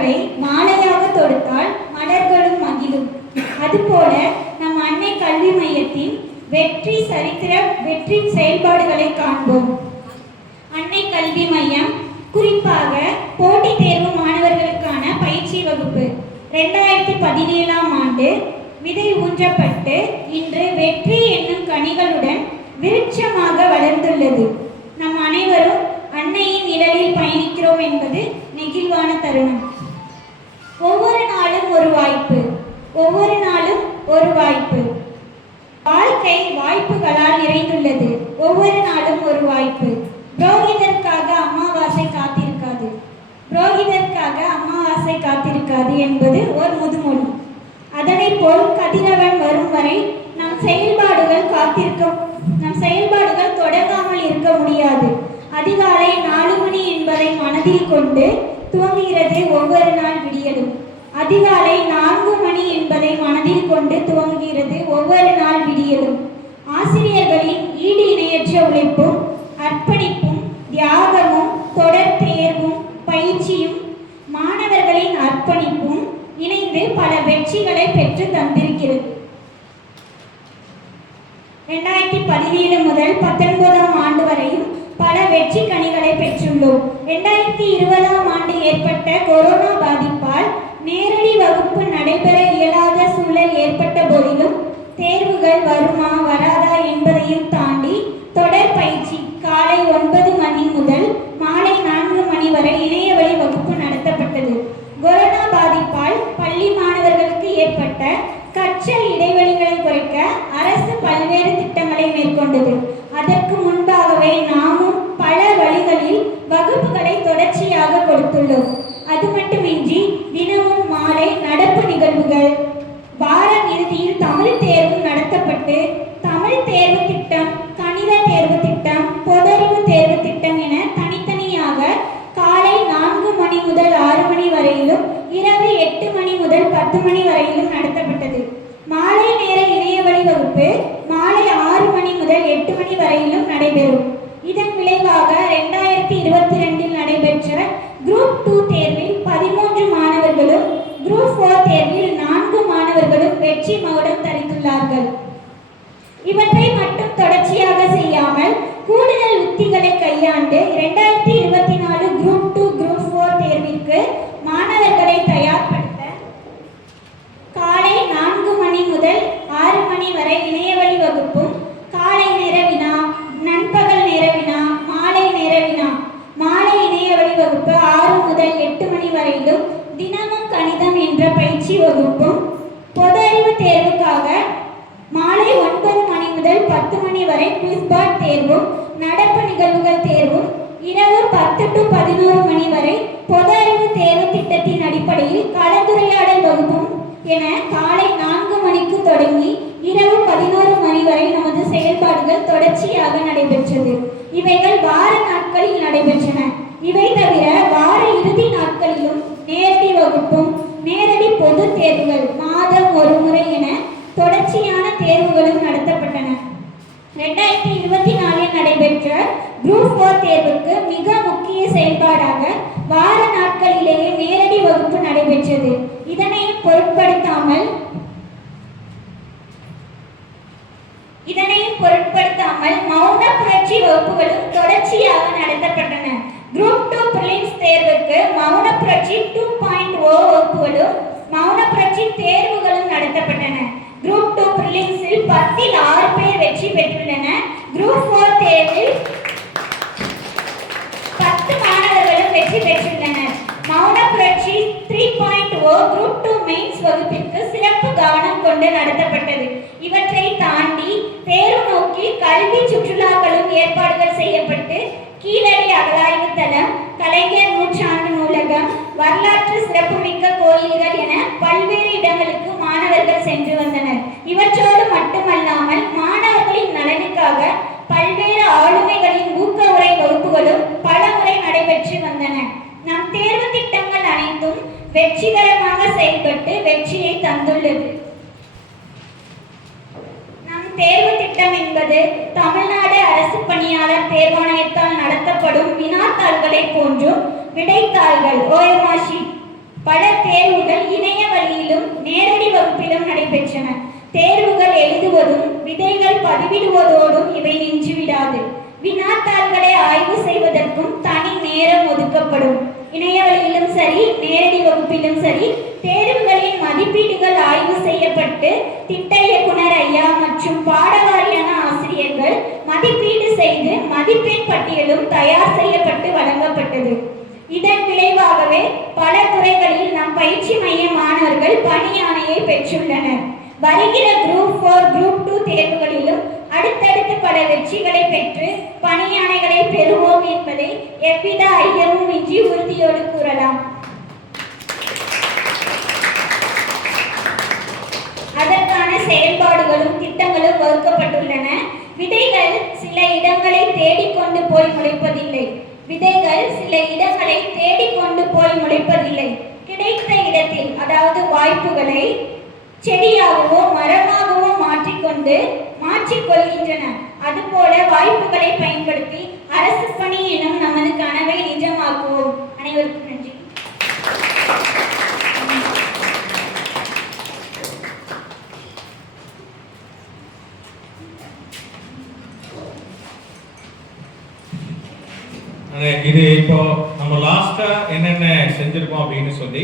வாழ்த்துக்களை மாலையாக தொடுத்தால் மலர்களும் மகிழும். அதுபோல நம் அன்னை கல்வி மையத்தின் வெற்றி செயல்பாடுகளை காண்போம். அன்னை கல்வி மையம் குறிப்பாக போட்டித் தேர்வு மாணவர்களுக்கான பயிற்சி வகுப்பு 2017ஆம் ஆண்டு விதை ஊன்றப்பட்டு இன்று வெற்றி என்னும் கனிகளுடன் விருட்சமாக வளர்ந்துள்ளது. நம் அனைவரும் அன்னையின் நிழலில் பயணிக்கிறோம் என்பது நெகிழ்வான தருணம். ஒவ்வொரு நாளும் ஒரு வாய்ப்பு, ஒவ்வொரு நாளும் ஒரு வாய்ப்பு. வாழ்க்கை வாய்ப்புகளால் நிறைந்துள்ளது. ஒவ்வொரு நாளும் ஒரு வாய்ப்பு. புரோகிதருக்காக அமாவாசை காத்திருக்காது, புரோகிதருக்காக அமாவாசை காத்திருக்காது என்பது ஒரு முதுமொழி. அதனை போல் கதிரவன் வரும் வரை நம் செயல்பாடுகள் தொடங்காமல் இருக்க முடியாது. அதிகாலை 4 மணி என்பதை மனதில் கொண்டு துவங்குகிறது ஒவ்வொரு நாள் விடியலும். அதிகாலை 4 மணி என்பதை மனதில் கொண்டு துவங்குகிறது ஒவ்வொரு நாள் விடியலும். ஆசிரியர்களின் ஈடு இணையற்ற உழைப்பும் அர்ப்பணிப்பும் தியாகமும் தொடர் தேர்வும் பயிற்சியும் மாணவர்களின் அர்ப்பணிப்பும் இணைந்து பல வெற்றிகளை பெற்று தந்திருக்கிறது. 2017 முதல் 2019ஆம் ஆண்டு வரையும் பல வெற்றி கனிகளை பெற்றுள்ளோம். 2020ஆம் ஆண்டு ஏற்பட்ட கொரோனா பாதிப்பால் நேரடி வகுப்பு நடைபெற இயலாத சூழல் ஏற்பட்ட போதிலும் தேர்வுகள் வருமா வராதா என்பதையும் தாண்டி தொடர் பயிற்சி காலை 9 மணி முதல் மாலை 4 மணி வரை இணைய வழி வகுப்பு நடத்தப்பட்டது. கொரோனா பாதிப்பால் பள்ளி மாணவர்களுக்கு ஏற்பட்ட கற்றல் இடைவெளிகளை குறைக்க அரசு பல்வேறு திட்டங்களை மேற்கொண்டது. அதற்கு முன்பாகவே நாமும் பல வழிகளில் வகுப்புகளை தொடர்ச்சியாக கொடுத்துள்ளோம். அது மட்டுமின்றி தினமும் மாலை நடப்பு நிகழ்வுகள், வாரம் இறுதியில் தமிழ் தேர்வும் நடத்தப்பட்டு தமிழ் தேர்வு திட்டம், கணித தேர்வு திட்டம், பொதறிவு தேர்வு திட்டம் என தனித்தனியாக காலை 4 மணி முதல் 6 மணி வரையிலும் இரவு 8 மணி முதல் 10 மணி வரையிலும் நடத்தப்பட்டது. மாலை நேர இணையவழி வகுப்பு மாலை 6 மணி முதல் 8 மணி வரையிலும் நடைபெறும். இதன் விளைவாக 2022இல் நடைபெற்ற குரூப் 2 தேர்வில் 13 மாணவர்களும், குரூப் 4 தேர்வில் 4 மாணவர்களும் வெற்றி மகுடம் தரித்துள்ளார்கள். இவற்றை மட்டும் தொடர்ச்சியாக செய்யாமல் கூடுதல் உத்திகளை கையாண்டு 2024 குரூப் 2 குரூப் 4 தேர்விற்கு மாணவர்களை தயார்படுத்த காலை 4 மணி முதல் 6 மணி வரை இணையவழி வகுப்பும், காலை நேர வினா, நண்பகல் நேர வினா, மாலை நேர வினா, மாலை இணையவழி வகுப்பு 6 முதல் 8 மணி வரையிலும் தினமும் கணிதம் என்ற பயிற்சி வகுப்பும், பொது அறிவு தேர்வுக்காக மாலை 9 மணி முதல் 10 மணி வரை குவிஸ்பாட் தேர்வும், நடப்பு நிகழ்வுகள் தேர்வும், இரவு 10 to 11 மணி வரை பொது அறிவு தேர்வு திட்டத்தின் அடிப்படையில் கலந்துரையாடல் வகுப்பும் என காலை 4 மணிக்கு தொடங்கி இரவு 11 மணி வரை நமது செயல்பாடுகள் தொடர்ச்சியாக நடைபெற்றது. இவைகள் வார நாட்களில் நடைபெற்றன. இவை தவிர வார இறுதி நாட்களிலும் நேரடி வகுப்பும், நேரடி பொது தேர்வுகள் மாதம் ஒரு முறை என தொடர்ச்சியான தேர்வுகளும் நடத்தப்பட்டன. 2024இல் நடைபெற்ற குரூப் 4 தேர்வுக்கு மிக முக்கிய செயல்பாடாக வார நாட்களிலேயே நேரடி வகுப்பு நடைபெற்றது. இதனையும் பொருட்படுத்தாமல் மௌன புரட்சி வகுப்புகளும் தொடர்ச்சியாக நடத்தப்பட்டன. குரூப் 2 பிரிலிம்ஸ் தேர்வுக்கு மௌன புரட்சி 2.0 வகுப்புகளும், மௌன புரட்சி தேர்வுகளும் நடத்தப்பட்டன. குரூப் 2 பிரிலிம்ஸில் 10இல் 6 பேர் வெற்றி பெற்றுள்ளனர். குரூப் 4 தேர்வில் 10 மாணவர்களும் வெற்றி பெற்றுள்ளனர். மௌன புரட்சி 3.0 குரூப் 2 மெயின்ஸ் வகுப்பிற்கு சிறப்பு கவனம் கொண்டு நடத்தப்பட்டது. இவற்றை தாண்டி தேர்வு நோக்கில் கல்வி சுற்றுலாக்களும் ஏற்பாடுகள் செய்யப்பட்டு கீழடி அகழாய்வு தளம், கலைஞர் நூற்றாண்டு நூலகம், வரலாற்று சிறப்புமிக்க கோயில்கள் என பல்வேறு இடங்களுக்கு மாணவர்கள் சென்று வந்தனர். இவற்றோடு மட்டுமல்லாமல் மாணவர்களின் நலனுக்காக பல்வேறு ஆளுமைகளின் ஊக்க உரை வகுப்புகளும் பல முறை நடைபெற்று வந்தன. நம் தேர்வு திட்டங்கள் அனைத்தும் வெற்றிகரமாக செயல்பட்டு வெற்றியை தந்துள்ளது. நம் தேர்வு திட்டம் என்பது தமிழ்நாடு அரசு பணியாளர் தேர்வாணையத்தால் நடத்தப்படும் வினாத்தாள்களை போன்றும் விடைத்தாள்கள் OMR ஷீட் பல தேர்வுகள் இணைய வழியிலும் நேரடி வகுப்பிலும் நடைபெற்றன. தேர்வுகள் எழுதுவதும் விதைகள் பதிவிடுவதோடும் இவை நின்றுவிடாது. வினாத்தாள்களை ஆய்வு செய்வதற்கும் தனி நேரம் ஒதுக்கப்படும். இணைய வழியிலும் சரி, நேரடி வகுப்பிலும் சரி, தேர்வுகளின் மதிப்பீடுகள் ஆய்வு செய்யப்பட்டு திட்ட இயக்குனர் ஐயா மற்றும் பாடவாரியான ஆசிரியர்கள் மதிப்பீடு செய்து மதிப்பெண் பட்டியலும் தயார் செய்யப்பட்டு வழங்கப்பட்டது. இதன் விளைவாகவே பல துறைகளில் நம் பயிற்சி மைய மாணவர்கள் பணி ஆணையை பெற்றுள்ளனர். வருகிற குரூப் 4, குரூப் 2 தேர்வுகளிலும் அடுத்தடுத்து பல வெற்றிகளை பெற்று பணியாணைகளை பெறுவோம் என்பதை எவ்வித ஐயமும் இன்றி உறுதியோடு கூறலாம். அதற்கான செயல்பாடுகளும் திட்டங்களும் வகுக்கப்பட்டுள்ளன. விதைகள் சில இடங்களை தேடிக்கொண்டு போய் முளைப்பதில்லை. கிடைத்த இடத்தில், அதாவது வாய்ப்புகளை செடியாகவோ மரமாகவோ மாற்றிக்கொள்கின்றன. அதுபோல வாய்ப்புகளை பயன்படுத்தி அரசு பணி எனும் நமது கனவை நிஜமாக்குவோம். அனைவருக்கும் நன்றி. இது இப்போ நம்ம லாஸ்டா என்னென்ன செஞ்சிருக்கோம் அப்படின்னு சொல்லி